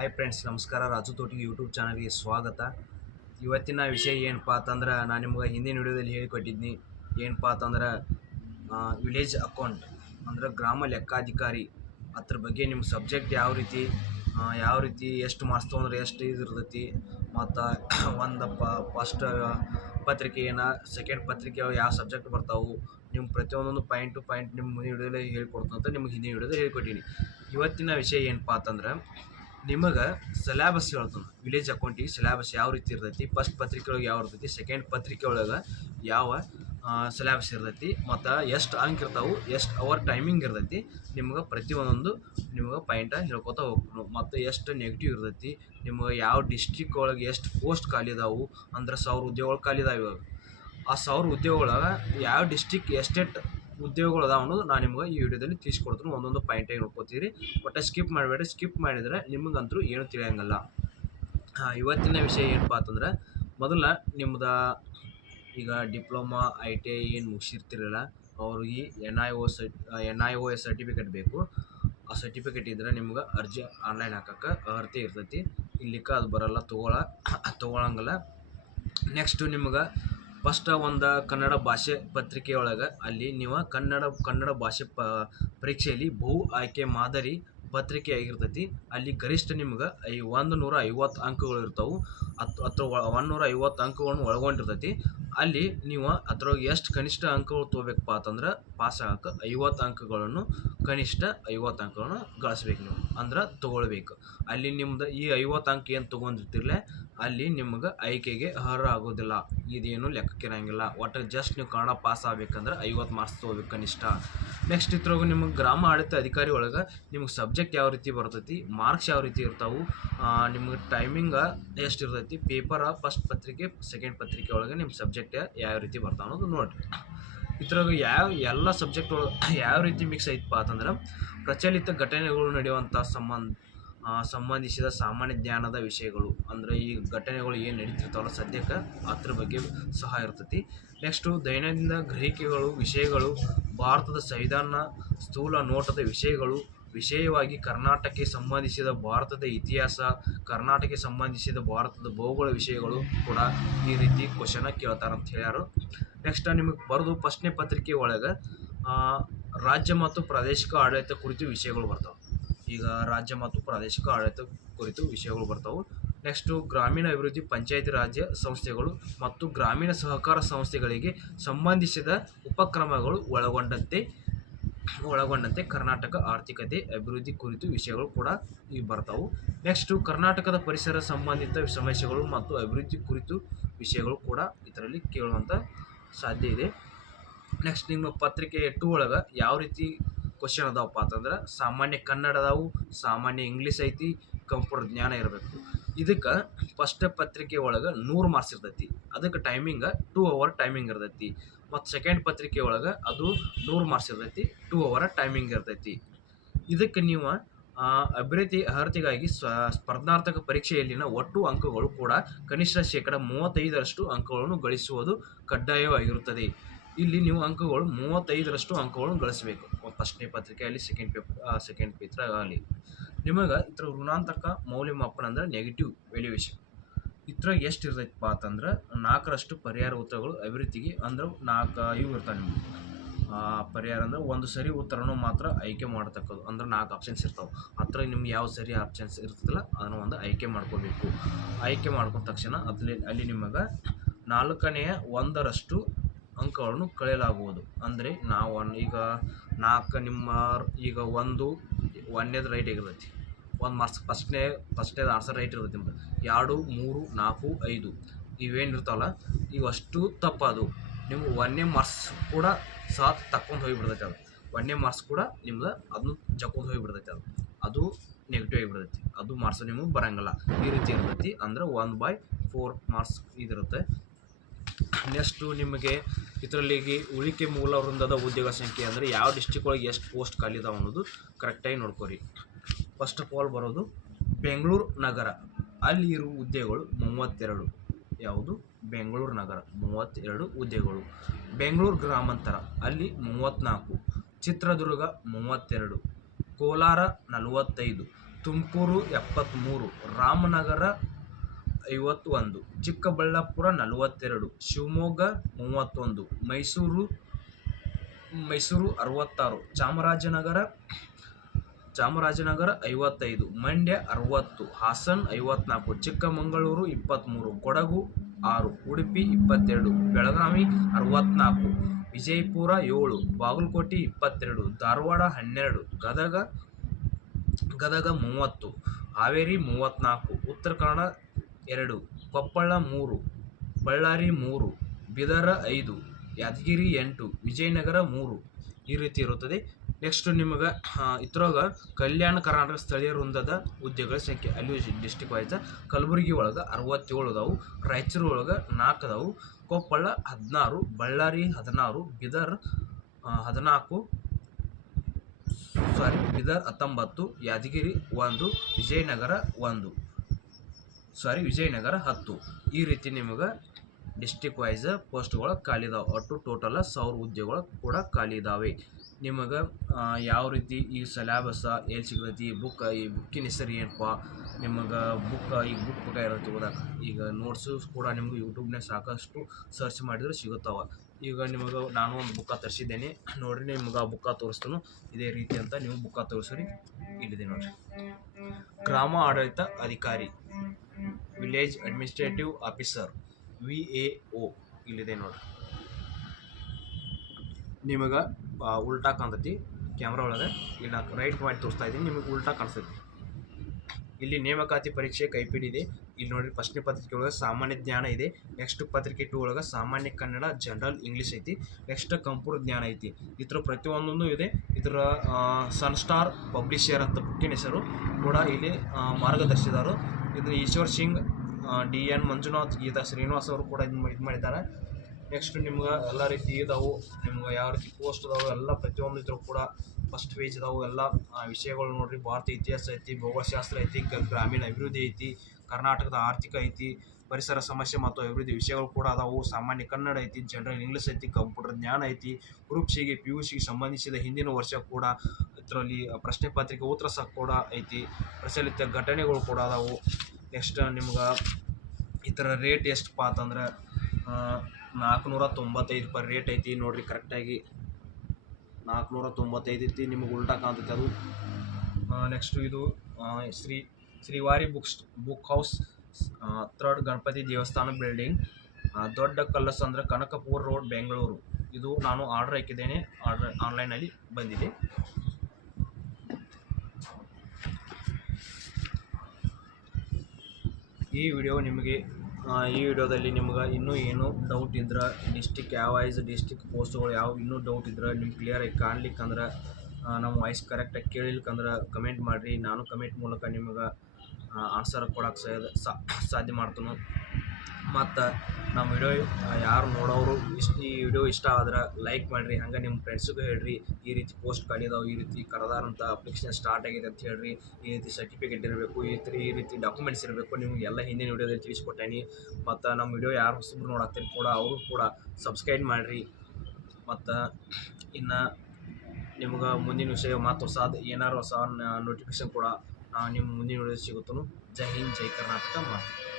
Hi friends ನಮಸ್ಕಾರ. Raju ತೋಟಿಗೆ YouTube ಚಾನಲ್ಗೆ ಸ್ವಾಗತ. ಇವತ್ತಿನ ವಿಷಯ ಏನಪ್ಪ ಅಂತಂದ್ರೆ ನಾನು ನಿಮ್ಗೆ ಹಿಂದಿನ ವಿಡಿಯೋದಲ್ಲಿ ಹೇಳಿಕೊಟ್ಟಿದ್ನಿ. ಏನಪ್ಪ ಅಂತಂದ್ರೆ ವಿಲೇಜ್ ಅಕೌಂಟ್ ಅಂದ್ರೆ ಗ್ರಾಮ ಲೆಕ್ಕಾಧಿಕಾರಿ ಅದ್ರ ಬಗ್ಗೆ ನಿಮ್ಮ ಸಬ್ಜೆಕ್ಟ್ ಯಾವ ರೀತಿ ಯಾವ ರೀತಿ ಎಷ್ಟು ಮಾರ್ಕ್ಸ್ ತೊಗೊಂಡ್ರೆ ಎಷ್ಟು ಇದು ಇರ್ತೈತಿ, ಮತ್ತು ಒಂದು ಫಸ್ಟ್ ಪತ್ರಿಕೆ ಸೆಕೆಂಡ್ ಪತ್ರಿಕೆ ಯಾವ ಸಬ್ಜೆಕ್ಟ್ ಬರ್ತಾವು ನಿಮ್ಮ ಪ್ರತಿಯೊಂದೊಂದು ಪಾಯಿಂಟ್ ಟು ಪಾಯಿಂಟ್ ನಿಮ್ಮ ಮುಂದಿನ ವಿಡಿಯೋದಲ್ಲಿ ಹೇಳ್ಕೊಡ್ತಂತ ನಿಮ್ಗೆ ಹಿಂದಿನ ವಿಡಿಯೋದಲ್ಲಿ ಹೇಳ್ಕೊಟ್ಟೀನಿ. ಇವತ್ತಿನ ವಿಷಯ ಏನಪ್ಪ ಅಂತಂದ್ರೆ ನಿಮಗೆ ಸಿಲೆಬಸ್ ಹೇಳ್ತಾನೆ. ವಿಲೇಜ್ ಅಕೌಂಟಿಗೆ ಸಿಲೆಬಸ್ ಯಾವ ರೀತಿ ಇರ್ತೈತಿ ಫಸ್ಟ್ ಪತ್ರಿಕೆ ಒಳಗೆ ಯಾವ ಇರ್ತೈತಿ ಸೆಕೆಂಡ್ ಪತ್ರಿಕೆ ಒಳಗೆ ಯಾವ ಸಿಲೆಬಸ್ ಇರ್ತೈತಿ, ಮತ್ತು ಎಷ್ಟು ಅಂಕ ಇರ್ತಾವು, ಎಷ್ಟು ಅವರ್ ಟೈಮಿಂಗ್ ಇರ್ತೈತಿ, ನಿಮ್ಗೆ ಪ್ರತಿಯೊಂದೊಂದು ನಿಮ್ಗೆ ಪಾಯಿಂಟ ಹೇಳ್ಕೊತ ಹೋಗ್ಬೇಕು. ಮತ್ತು ಎಷ್ಟು ನೆಗೆಟಿವ್ ಇರ್ತೈತಿ, ನಿಮ್ಗೆ ಯಾವ ಡಿಸ್ಟ್ರಿಕ್ ಒಳಗೆ ಎಷ್ಟು ಪೋಸ್ಟ್ ಖಾಲಿ ಇದಾವು, ಅಂದ್ರೆ ಸಾವಿರ ಉದ್ಯೋಗಗಳು ಖಾಲಿ ಇದಾವೆ ಇವಾಗ. ಆ ಸಾವಿರ ಉದ್ಯೋಗಗಳಾಗ ಯಾವ ಡಿಸ್ಟಿಕ್ ಎಷ್ಟೆಷ್ಟು ಉದ್ಯೋಗಗಳು ಅದಾವ ಅನ್ನೋದು ನಾನು ನಿಮ್ಗೆ ಈ ವಿಡಿಯೋದಲ್ಲಿ ತಿಳಿಸ್ಕೊಡ್ತೀನಿ. ಒಂದೊಂದು ಪಾಯಿಂಟಾಗಿ ನೋಡ್ಕೋತೀರಿ. ಒಟ್ಟು ಸ್ಕಿಪ್ ಮಾಡಬೇಡಿ ಸ್ಕಿಪ್ ಮಾಡಿದರೆ ನಿಮಗಂತೂ ಏನು ತಿಳಿಯಂಗಿಲ್ಲ. ಇವತ್ತಿನ ವಿಷಯ ಏನಪ್ಪ ಅಂತಂದ್ರೆ, ಮೊದಲ ನಿಮ್ದು ಈಗ ಡಿಪ್ಲೊಮಾ, ಐ ಟಿ ಐ ಏನು ಮುಗಿಸಿರ್ತಿರಲ್ಲ ಅವ್ರಿಗೆ N I O cert N I O S certificate ಬೇಕು. ಆ ಸರ್ಟಿಫಿಕೇಟ್ ಇದ್ರೆ ನಿಮ್ಗೆ ಅರ್ಜಿ ಆನ್ಲೈನ್ ಹಾಕಕ್ಕೆ ಅರ್ಹತೆ ಇರ್ತೈತಿ. ಇಲ್ಲಿಕ್ಕೆ ಅದು ಬರಲ್ಲ, ತೊಗೊಳ, ತೊಗೊಳಂಗಿಲ್ಲ. ನೆಕ್ಸ್ಟು ನಿಮ್ಗೆ ಫಸ್ಟ್ ಒಂದು ಕನ್ನಡ ಭಾಷೆ ಪತ್ರಿಕೆ ಒಳಗೆ ಅಲ್ಲಿ ನೀವು ಕನ್ನಡ ಕನ್ನಡ ಭಾಷೆ ಪ, ಪರೀಕ್ಷೆಯಲ್ಲಿ ಬಹು ಆಯ್ಕೆ ಮಾದರಿ ಪತ್ರಿಕೆ ಆಗಿರ್ತೈತಿ ಅಲ್ಲಿ ಗರಿಷ್ಠ ನಿಮ್ಗೆ ಐ ಒಂದು ನೂರ ಐವತ್ತು ಅಂಕಗಳು ಇರ್ತಾವೆ. ಹತ್ತು ಹತ್ರ ಒಂದು ನೂರ ಐವತ್ತು ಅಂಕಗಳನ್ನು ಒಳಗೊಂಡಿರ್ತೈತಿ. ಅಲ್ಲಿ ನೀವು ಅದ್ರೊಳಗೆ ಎಷ್ಟು ಕನಿಷ್ಠ ಅಂಕಗಳು ತೊಗೋಬೇಕಪ್ಪ ಅಂತಂದ್ರೆ ಪಾಸ್ ಆಗಕ್ಕೆ ಐವತ್ತು ಅಂಕಗಳನ್ನು ಕನಿಷ್ಠ ಐವತ್ತು ಅಂಕಗಳನ್ನು ಗಳಿಸ್ಬೇಕು ನೀವು ಅಂದ್ರೆ ತೊಗೊಳ್ಬೇಕು. ಅಲ್ಲಿ ನಿಮ್ದು ಈ ಐವತ್ತು ಅಂಕ ಏನು ತೊಗೊಂಡಿರ್ತಿರ್ಲೆ? ಅಲ್ಲಿ ನಿಮ್ಗೆ ಆಯ್ಕೆಗೆ ಅರ್ಹ ಆಗೋದಿಲ್ಲ ಇದೇನು ಲೆಕ್ಕಕ್ಕಿರಂಗಿಲ್ಲ. ಒಟ್ಟು ಜಸ್ಟ್ ನೀವು ಕನ್ನಡ ಪಾಸ್ ಆಗ್ಬೇಕಂದ್ರೆ ಐವತ್ತು ಮಾರ್ಕ್ಸ್ ತೊಗೋಬೇಕು ಕನಿಷ್ಠ. ನೆಕ್ಸ್ಟ್ ಇದ್ರೊಳಗೆ ನಿಮ್ಗೆ ಗ್ರಾಮ ಆಡಳಿತ ಅಧಿಕಾರಿ ಒಳಗೆ ನಿಮ್ಗೆ ಸಬ್ಜೆಕ್ಟ್ ಯಾವ ರೀತಿ ಬರ್ತೈತಿ ಮಾರ್ಕ್ಸ್ ಯಾವ ರೀತಿ ಇರ್ತಾವು ನಿಮ್ಗೆ ಟೈಮಿಂಗ ಎಷ್ಟು ಇರ್ತೈತಿ ಪೇಪರ ಫಸ್ಟ್ ಪತ್ರಿಕೆ ಸೆಕೆಂಡ್ ಪತ್ರಿಕೆ ಒಳಗೆ ನಿಮ್ಮ ಸಬ್ಜೆಕ್ಟ್ ಯಾವ ರೀತಿ ಬರ್ತಾವೆ ಅನ್ನೋದು ನೋಡಿರಿ. ಇದ್ರಾಗ ಯಾವ, ಎಲ್ಲ ಸಬ್ಜೆಕ್ಟ್ ಒಳಗೆ ಯಾವ ರೀತಿ ಮಿಕ್ಸ್ ಐತಪ್ಪ ಅಂತಂದ್ರೆ ಪ್ರಚಲಿತ ಘಟನೆಗಳು ನಡೆಯುವಂಥ ಸಂಬಂಧ ಸಂಬಂಧಿಸಿದ ಸಾಮಾನ್ಯ ಜ್ಞಾನದ ವಿಷಯಗಳು, ಅಂದರೆ ಈ ಘಟನೆಗಳು ಏನು ನಡೀತಿರ್ತಾವಲ್ಲ ಸದ್ಯಕ್ಕೆ, ಅದ್ರ ಬಗ್ಗೆ ಸಹ ಇರ್ತೈತಿ. ನೆಕ್ಸ್ಟು ದೈನಂದಿನ ಗ್ರಹಿಕೆಗಳು, ವಿಷಯಗಳು, ಭಾರತದ ಸಂವಿಧಾನ ಸ್ಥೂಲ ನೋಟದ ವಿಷಯಗಳು, ವಿಷಯವಾಗಿ ಕರ್ನಾಟಕಕ್ಕೆ ಸಂಬಂಧಿಸಿದ ಭಾರತದ ಇತಿಹಾಸ, ಕರ್ನಾಟಕಕ್ಕೆ ಸಂಬಂಧಿಸಿದ ಭಾರತದ ಭೌಗೋಳ ವಿಷಯಗಳು ಕೂಡ ಈ ರೀತಿ ಕ್ವಶನ ಕೇಳ್ತಾರೆ ಅಂತ ಹೇಳ್ಯಾರು. ನೆಕ್ಸ್ಟ್ ನಿಮಗೆ ಬರೆದು ಪ್ರಶ್ನೆ ಪತ್ರಿಕೆ ಒಳಗೆ ರಾಜ್ಯ ಮತ್ತು ಪ್ರಾದೇಶಿಕ ಆಡಳಿತ ಕುರಿತು ವಿಷಯಗಳು ಬರ್ತಾವೆ. ಈಗ ರಾಜ್ಯ ಮತ್ತು ಪ್ರಾದೇಶಿಕ ಆಡಳಿತ ಕುರಿತು ವಿಷಯಗಳು ಬರ್ತಾವೆ. ನೆಕ್ಸ್ಟು ಗ್ರಾಮೀಣ ಅಭಿವೃದ್ಧಿ ಪಂಚಾಯತಿ ರಾಜ್ಯ ಸಂಸ್ಥೆಗಳು ಮತ್ತು ಗ್ರಾಮೀಣ ಸಹಕಾರ ಸಂಸ್ಥೆಗಳಿಗೆ ಸಂಬಂಧಿಸಿದ ಉಪಕ್ರಮಗಳು ಒಳಗೊಂಡಂತೆ ಒಳಗೊಂಡಂತೆ ಕರ್ನಾಟಕ ಆರ್ಥಿಕತೆ ಅಭಿವೃದ್ಧಿ ಕುರಿತು ವಿಷಯಗಳು ಕೂಡ ಈ ಬರ್ತಾವು. ನೆಕ್ಸ್ಟು ಕರ್ನಾಟಕದ ಪರಿಸರ ಸಂಬಂಧಿತ ಸಮಸ್ಯೆಗಳು ಮತ್ತು ಅಭಿವೃದ್ಧಿ ಕುರಿತು ವಿಷಯಗಳು ಕೂಡ ಇದರಲ್ಲಿ ಕೇಳುವಂಥ ಸಾಧ್ಯ ಇದೆ. ನೆಕ್ಸ್ಟ್ ನಿಮ್ಮ ಪತ್ರಿಕೆ ಟು ಒಳಗೆ ಯಾವ ರೀತಿ ಕ್ವಶನ್ ಅದಾವಪ್ಪ ಅಂತಂದ್ರೆ, ಸಾಮಾನ್ಯ ಕನ್ನಡ ಅದಾವು, ಸಾಮಾನ್ಯ ಇಂಗ್ಲೀಷ್ ಐತಿ ಕಂಪ್ಯೂಟರ್ ಜ್ಞಾನ ಇರಬೇಕು. ಇದಕ್ಕೆ ಫಸ್ಟ್ ಪತ್ರಿಕೆ ಒಳಗೆ ನೂರು ಮಾರ್ಕ್ಸ್ ಇರ್ತೈತಿ. ಅದಕ್ಕೆ ಟೈಮಿಂಗ್ ಟೂ ಅವರ್ ಟೈಮಿಂಗ್ ಇರ್ತೈತಿ. ಮತ್ತು ಸೆಕೆಂಡ್ ಪತ್ರಿಕೆ ಒಳಗೆ ಅದು ನೂರು ಮಾರ್ಕ್ಸ್ ಇರ್ತೈತಿ ಟೂ ಅವರ್ ಟೈಮಿಂಗ್ ಇರ್ತೈತಿ. ಇದಕ್ಕೆ ನೀವು ಅಭಿವೃದ್ಧಿ ಅರ್ಹತೆಗಾಗಿ ಸ್ವ, ಸ್ಪರ್ಧಾತ್ಮಕ ಪರೀಕ್ಷೆಯಲ್ಲಿನ ಒಟ್ಟು ಅಂಕಗಳು ಕೂಡ ಕನಿಷ್ಠ ಶೇಕಡ ಮೂವತ್ತೈದರಷ್ಟು ಅಂಕಗಳನ್ನು ಗಳಿಸುವುದು ಕಡ್ಡಾಯವಾಗಿರುತ್ತದೆ. ಇಲ್ಲಿ ನೀವು ಅಂಕಗಳು ಮೂವತ್ತೈದರಷ್ಟು ಅಂಕಗಳನ್ನು ಗಳಿಸಬೇಕು. ಫಸ್ಟ್ನೇ ಪತ್ರಿಕೆ ಅಲ್ಲಿ ಸೆಕೆಂಡ್ ಪೇಪರ್ ಸೆಕೆಂಡ್ ಪೇತ್ರ ಆಗಲಿ. ನಿಮಗೆ ಇದ್ರ ಋಣಾಂತಕ ಮೌಲ್ಯಮಾಪನ ಅಂದರೆ ನೆಗೆಟಿವ್ ವ್ಯಾಲ್ಯೂಯೇಷನ್ ಇದ್ರಾಗ ಎಷ್ಟು ಇರ್ತೈತಪ್ಪ ಅಂತಂದ್ರೆ ನಾಲ್ಕರಷ್ಟು ಪರಿಹಾರ ಉತ್ತರಗಳು ಅಭಿವೃದ್ಧಿಗೆ ಅಂದ್ರೆ ನಾಲ್ಕು ಇವು ಇರ್ತಾವೆ ನಿಮಗೆ. ಪರಿಹಾರ ಅಂದ್ರೆ ಒಂದು ಸರಿ ಉತ್ತರನೂ ಮಾತ್ರ ಆಯ್ಕೆ ಮಾಡತಕ್ಕದ್ದು. ಅಂದ್ರೆ ನಾಲ್ಕು ಆಪ್ಷನ್ಸ್ ಇರ್ತಾವೆ. ಹತ್ರ ನಿಮ್ಗೆ ಯಾವ ಸರಿ ಆಪ್ಷನ್ಸ್ ಇರ್ತದಲ್ಲ ಅದನ್ನು ಒಂದು ಆಯ್ಕೆ ಮಾಡ್ಕೋಬೇಕು. ಆಯ್ಕೆ ಮಾಡ್ಕೊಂಡ ತಕ್ಷಣ ಅದಲ್ಲಿ ಅಲ್ಲಿ ನಿಮಗೆ ನಾಲ್ಕನೆಯ ಒಂದರಷ್ಟು ಅಂಕಗಳನ್ನು ಕಳೆಯಲಾಗುವುದು. ಅಂದರೆ ನಾವು ಈಗ ನಾಲ್ಕು ನಿಮ್ಮ ಈಗ ಒಂದು ಒಂದೇದು ರೈಟ್ ಆಗಿರ್ತೈತಿ. ಒಂದು ಮಾರ್ಕ್ಸ್ ಫಸ್ಟ್ನೇ, ಫಸ್ಟ್ನೇದು ಆನ್ಸರ್ ರೈಟ್ ಇರ್ತೈತಿ ನಿಮ್ದು ಎರಡು, ಮೂರು, ನಾಲ್ಕು, ಐದು. ಇವೇನು ಇರ್ತಾವಲ್ಲ, ಇವಷ್ಟು ತಪ್ಪದು. ನೀವು ಒಂದನೇ ಮಾರ್ಕ್ಸ್ ಕೂಡ ಸಹ ತಕ್ಕೊಂಡು ಹೋಗಿಬಿಡ್ತೈತೆ ಅದು. ಒಂದನೇ ಮಾರ್ಕ್ಸ್ ಕೂಡ ನಿಮ್ದು ಅದನ್ನು ಜಕ್ಕೊಂಡು ಹೋಗಿಬಿಡ್ತೈತೆ ಅದು. ಅದು ನೆಗೆಟಿವ್ ಆಗಿಬಿಡ್ತೈತಿ. ಅದು ಮಾರ್ಕ್ಸ್ ನಿಮಗೆ ಬರಂಗಿಲ್ಲ. ಈ ರೀತಿ ಇರ್ತೈತಿ. ಅಂದ್ರೆ ಒನ್ ಬೈ ಫೋರ್ ಮಾರ್ಕ್ಸ್ ಇದಿರುತ್ತೆ. ನೆಕ್ಸ್ಟು ನಿಮಗೆ ಇದರಲ್ಲಿ ಉಳಿಕೆ ಮೂಲ ವೃಂದದ ಉದ್ಯೋಗ ಸಂಖ್ಯೆ ಅಂದರೆ ಯಾವ ಡಿಸ್ಟಿಕ್ ಒಳಗೆ ಎಷ್ಟು ಪೋಸ್ಟ್ ಖಾಲಿ ಇದಾವೆ ಅನ್ನೋದು ಕರೆಕ್ಟಾಗಿ ನೋಡ್ಕೊರಿ. ಫಸ್ಟ್ ಆಫ್ ಆಲ್ ಬರೋದು ಬೆಂಗಳೂರು ನಗರ. ಅಲ್ಲಿ ಇರುವ ಹುದ್ದೆಗಳು ಮೂವತ್ತೆರಡು. ಯಾವುದು? ಬೆಂಗಳೂರು ನಗರ. ಮೂವತ್ತೆರಡು ಹುದ್ದೆಗಳು ಬೆಂಗಳೂರು ಗ್ರಾಮಾಂತರ. ಅಲ್ಲಿ ಮೂವತ್ತ್ನಾಲ್ಕು ಚಿತ್ರದುರ್ಗ ಮೂವತ್ತೆರಡು. ಕೋಲಾರ ನಲವತ್ತೈದು. ತುಮಕೂರು ಎಪ್ಪತ್ತ್ಮೂರು ರಾಮನಗರ ಐವತ್ತೊಂದು, ಚಿಕ್ಕಬಳ್ಳಾಪುರ ನಲವತ್ತೆರಡು, ಶಿವಮೊಗ್ಗ ಮೂವತ್ತೊಂದು, ಮೈಸೂರು ಮೈಸೂರು ಅರವತ್ತಾರು, ಚಾಮರಾಜನಗರ ಚಾಮರಾಜನಗರ ಐವತ್ತೈದು, ಮಂಡ್ಯ ಅರವತ್ತು, ಹಾಸನ್ ಐವತ್ನಾಲ್ಕು, ಚಿಕ್ಕಮಗಳೂರು ಇಪ್ಪತ್ತ್ಮೂರು ಕೊಡಗು ಆರು, ಉಡುಪಿ ಇಪ್ಪತ್ತೆರಡು, ಬೆಳಗಾವಿ ಅರವತ್ನಾಲ್ಕು, ವಿಜಯಪುರ ಏಳು, ಬಾಗಲಕೋಟೆ ಇಪ್ಪತ್ತೆರಡು, ಧಾರವಾಡ ಹನ್ನೆರಡು, ಗದಗ ಗದಗ ಮೂವತ್ತು, ಹಾವೇರಿ ಮೂವತ್ತ್ನಾಲ್ಕು ಉತ್ತರ ಕನ್ನಡ ಎರಡು, ಕೊಪ್ಪಳ ಮೂರು, ಬಳ್ಳಾರಿ ಮೂರು, ಬೀದರ ಐದು, ಯಾದಗಿರಿ ಎಂಟು, ವಿಜಯನಗರ ಮೂರು ಈ ರೀತಿ ಇರುತ್ತದೆ. ನೆಕ್ಸ್ಟ್ ನಿಮಗೆ ಇದ್ರೊಳಗೆ ಕಲ್ಯಾಣ ಕರ್ನಾಟಕ ಸ್ಥಳೀಯ ವೃಂದದ ಉದ್ಯೋಗಗಳ ಸಂಖ್ಯೆ ಅಲ್ಲಿ ಡಿಸ್ಟಿಕ್ ವೈಸ್ ಕಲಬುರಗಿ ಒಳಗೆ ಅರವತ್ತೇಳು ಅದಾವು, ರಾಯಚೂರು ಒಳಗೆ ನಾಲ್ಕು ಅದಾವು, ಕೊಪ್ಪಳ ಹದಿನಾರು, ಬಳ್ಳಾರಿ ಹದಿನಾರು, ಬಿದರ್ ಹದಿನಾಲ್ಕು ಸಾರಿ ಬಿದರ್ ಹತ್ತೊಂಬತ್ತು, ಯಾದಗಿರಿ ಒಂದು, ವಿಜಯನಗರ ಒಂದು. ಸಾರಿ ವಿಜಯನಗರ ಹತ್ತು. ಈ ರೀತಿ ನಿಮಗೆ ಡಿಸ್ಟಿಕ್ ವೈಸ್ ಪೋಸ್ಟ್ಗಳು ಖಾಲಿ ಇದಾವೆ. ಒಟ್ಟು ಟೋಟಲ್ ಸಾವಿರ ಹುದ್ದೆಗಳು ಕೂಡ ಖಾಲಿ ಇದ್ದಾವೆ ನಿಮಗೆ ಯಾವ ರೀತಿ ಈ ಸಿಲೆಬಸ್ ಎಲ್ಲಿ ಸಿಗ್ತೈತಿ ಬುಕ್ ಈ ಬುಕ್ಕಿನ ಹೆಸರು ಏನಪ್ಪ, ನಿಮಗೆ ಬುಕ್ ಈಗ ಬುಕ್ ಬೇಕಾ ಇರುತ್ತೆ ಓದಕ್ಕೆ ಈಗ ನೋಟ್ಸು ಕೂಡ ನಿಮ್ಗೆ ಯೂಟ್ಯೂಬ್ನಾಗ ಸಾಕಷ್ಟು ಸರ್ಚ್ ಮಾಡಿದ್ರೆ ಸಿಗುತ್ತವೆ. ಈಗ ನಿಮಗೆ ನಾನು ಒಂದು ಬುಕ್ಕ ತರಿಸಿದ್ದೇನೆ. ನೋಡಿರಿ, ನಿಮ್ಗೆ ಆ ಬುಕ್ಕ ತೋರಿಸ್ತಾನು. ಇದೇ ರೀತಿ ಅಂತ ನೀವು ಬುಕ್ಕ ತೋರಿಸ್ರಿ. ಇಲ್ಲಿದೆ ನೋಡಿರಿ. ಗ್ರಾಮ ಆಡಳಿತ ಅಧಿಕಾರಿ. Village administrative officer V A O ಇಲ್ಲಿದೆ ನೋಡ್ರಿ. ನಿಮಗೆ ಉಲ್ಟಾ ಕಾಣ್ತೈತಿ ಕ್ಯಾಮ್ರಾ ಒಳಗೆ. ಇಲ್ಲ ರೈಟ್ ಮಾಡಿ ತೋರಿಸ್ತಾ ಇದ್ದೀನಿ, ನಿಮಗೆ ಉಲ್ಟಾ ಕಾಣಿಸ್ತೈತಿ ಇಲ್ಲಿ ನೇಮಕಾತಿ ಪರೀಕ್ಷೆ ಕೈಪಿಡಿ ಇದೆ. ಇಲ್ಲಿ ನೋಡ್ರಿ ಫಸ್ಟ್ನೇ ಪತ್ರಿಕೆ ಒಳಗೆ ಸಾಮಾನ್ಯ ಜ್ಞಾನ ಇದೆ. ನೆಕ್ಸ್ಟ್ ಪತ್ರಿಕೆ ಟು ಒಳಗೆ ಸಾಮಾನ್ಯ ಕನ್ನಡ ಜನರಲ್ ಇಂಗ್ಲೀಷ್ ಐತಿ. ನೆಕ್ಸ್ಟ್ ಕಂಪ್ಯೂಟರ್ ಜ್ಞಾನ ಐತಿ. ಇದ್ರ ಪ್ರತಿಯೊಂದೊಂದು ಇದೆ. ಇದರ ಸನ್ ಸ್ಟಾರ್ ಪಬ್ಲಿಷರ್ ಅಂತ ಬುಕ್ಕಿನ ಹೆಸರು. ಕೂಡ ಇಲ್ಲಿ ಮಾರ್ಗದರ್ಶಿದಾರು. ಇದು ಈಶ್ವರ್ ಸಿಂಗ್ ಡಿ ಎನ್ ಮಂಜುನಾಥ್ ಗೀತಾ ಶ್ರೀನಿವಾಸ್ ಅವರು ಕೂಡ ಇದು ಇದು ಮಾಡಿದ್ದಾರೆ. ನೆಕ್ಸ್ಟ್ ನಿಮ್ಗೆ ಎಲ್ಲ ರೀತಿ ಇದಾವು. ನಿಮ್ಗೆ ಯಾವ ರೀತಿ ಪೋಸ್ಟ್ ಇದಾವೆ, ಎಲ್ಲ ಪ್ರತಿಯೊಂದು ಇದ್ರೂ ಕೂಡ ಫಸ್ಟ್ ಪೇಜ್ ಇದಾವೆ. ಎಲ್ಲ ವಿಷಯಗಳು ನೋಡ್ರಿ. ಭಾರತ ಇತಿಹಾಸ ಐತಿ, ಭೌಗೋಳಶಾಸ್ತ್ರ ಐತಿ ಗ್ರಾಮೀಣ ಅಭಿವೃದ್ಧಿ ಐತಿ, ಕರ್ನಾಟಕದ ಆರ್ಥಿಕ ಐತಿ, ಪರಿಸರ ಸಮಸ್ಯೆ ಮತ್ತು ಅಭಿವೃದ್ಧಿ ವಿಷಯಗಳು ಕೂಡ ಅದಾವು ಸಾಮಾನ್ಯ ಕನ್ನಡ ಐತಿ, ಜನರಲ್ ಇಂಗ್ಲೀಷ್ ಐತಿ, ಕಂಪ್ಯೂಟರ್ ಜ್ಞಾನ ಐತಿ ಗ್ರೂಪ್ ಪಿ ಯು ಸಿಗೆ ಸಂಬಂಧಿಸಿದ ಹಿಂದಿನ ವರ್ಷ ಕೂಡ ಇದರಲ್ಲಿ ಪ್ರಶ್ನೆ ಪತ್ರಿಕೆ ಉತ್ತರ ಸಹ ಕೂಡ ಐತಿ. ಪ್ರಚಲಿತ ಘಟನೆಗಳು ಕೂಡ ಅದಾವು ನೆಕ್ಸ್ಟ್ ನಿಮ್ಗೆ ಈ ಥರ ರೇಟ್ ಎಷ್ಟಪ್ಪ ಅಂತಂದ್ರೆ ನಾಲ್ಕುನೂರ ತೊಂಬತ್ತೈದು ಪರ್ ರೇಟ್ ಐತಿ. ನೋಡ್ರಿ ಕರೆಕ್ಟಾಗಿ ನಾಲ್ಕುನೂರ ತೊಂಬತ್ತೈದು ಐತಿ. ನಿಮಗೆ ಉಲ್ಟಾ ಕಾಣ್ತೈತೆ ಅದು. ನೆಕ್ಸ್ಟ್ ಇದು Shri, Shrivari books book house third Ganapati ದೇವಸ್ಥಾನ ಬಿಲ್ಡಿಂಗ್ ದೊಡ್ಡ ಕಲ್ಲಸ್ ಅಂದ್ರೆ ಕನಕಪುರ ರೋಡ್ ಬೆಂಗಳೂರು. ಇದು ನಾನು ಆರ್ಡರ್ ಹಾಕಿದ್ದೇನೆ. ಆರ್ಡ್ರ್ ಆನ್ಲೈನಲ್ಲಿ ಬಂದಿದೆ. ಈ ವಿಡಿಯೋ ನಿಮಗೆ ಈ ವಿಡಿಯೋದಲ್ಲಿ ನಿಮ್ಗೆ ಇನ್ನೂ ಏನು ಡೌಟ್ ಇದ್ರೆ ಡಿಸ್ಟಿಕ್ ಯಾವ ವೈಸ್ ಡಿಸ್ಟಿಕ್ ಪೋಸ್ಟ್ಗಳು ಯಾವ ಇನ್ನೂ ಡೌಟ್ ಇದ್ರೆ ನಿಮ್ಗೆ ಕ್ಲಿಯರಾಗಿ ಕಾಣ್ಲಿಕ್ಕಂದ್ರೆ ನಮ್ಮ ವಾಯ್ಸ್ ಕರೆಕ್ಟಾಗಿ ಕೇಳಿಲ್ಕಂದ್ರೆ ಕಮೆಂಟ್ ಮಾಡಿರಿ. ನಾನು ಕಮೆಂಟ್ ಮೂಲಕ ನಿಮ್ಗೆ ಆನ್ಸರ್ ಕೊಡೋಕ್ಕೆ ಸಾಧ್ಯ ಮಾಡ್ತೀನಿ. ಮತ್ತು ನಮ್ಮ ವಿಡಿಯೋ ಯಾರು ನೋಡೋರು ಇಷ್ಟು ಈ ವಿಡಿಯೋ ಇಷ್ಟ ಆದ್ರೆ ಲೈಕ್ ಮಾಡಿರಿ, ಹಂಗೆ ನಿಮ್ಮ ಫ್ರೆಂಡ್ಸಿಗೂ ಹೇಳ್ರಿ, ಈ ರೀತಿ ಪೋಸ್ಟ್ ಕಳಿದಾವೆ ಈ ರೀತಿ ಕರೆದಾರಂಥ ಅಪ್ಲಿಕೇಶನ್ ಸ್ಟಾರ್ಟ್ ಆಗಿದೆ ಅಂತ ಹೇಳ್ರಿ, ಈ ರೀತಿ ಸರ್ಟಿಫಿಕೇಟ್ ಇರಬೇಕು, ಈ ರೀತಿ ಈ ರೀತಿ ಡಾಕ್ಯುಮೆಂಟ್ಸ್ ಇರಬೇಕು, ನಿಮ್ಗೆ ಎಲ್ಲ ಹಿಂದಿನ ವಿಡಿಯೋದಲ್ಲಿ ತಿಳಿಸ್ಕೊಟ್ಟೇನಿ. ಮತ್ತು ನಮ್ಮ ವಿಡಿಯೋ ಯಾರು ಹೊಸಬ್ರು ನೋಡತ್ತೀರಿ ಕೂಡ, ಅವರು ಕೂಡ ಸಬ್ಸ್ಕ್ರೈಬ್ ಮಾಡಿರಿ. ಮತ್ತು ಇನ್ನು ನಿಮ್ಗೆ ಮುಂದಿನ ವಿಷಯ ಮತ್ತು ಹೊಸದು ಏನಾರು ಹೊಸ ನೋಟಿಫಿಕೇಶನ್ ಕೂಡ ನಿಮ್ಮ ಮುಂದಿನ ವಿಡಿಯೋ ಸಿಗುತ್ತನು. ಜೈ ಹಿಂದ್, ಜೈ ಕರ್ನಾಟಕ, ಮಾತು.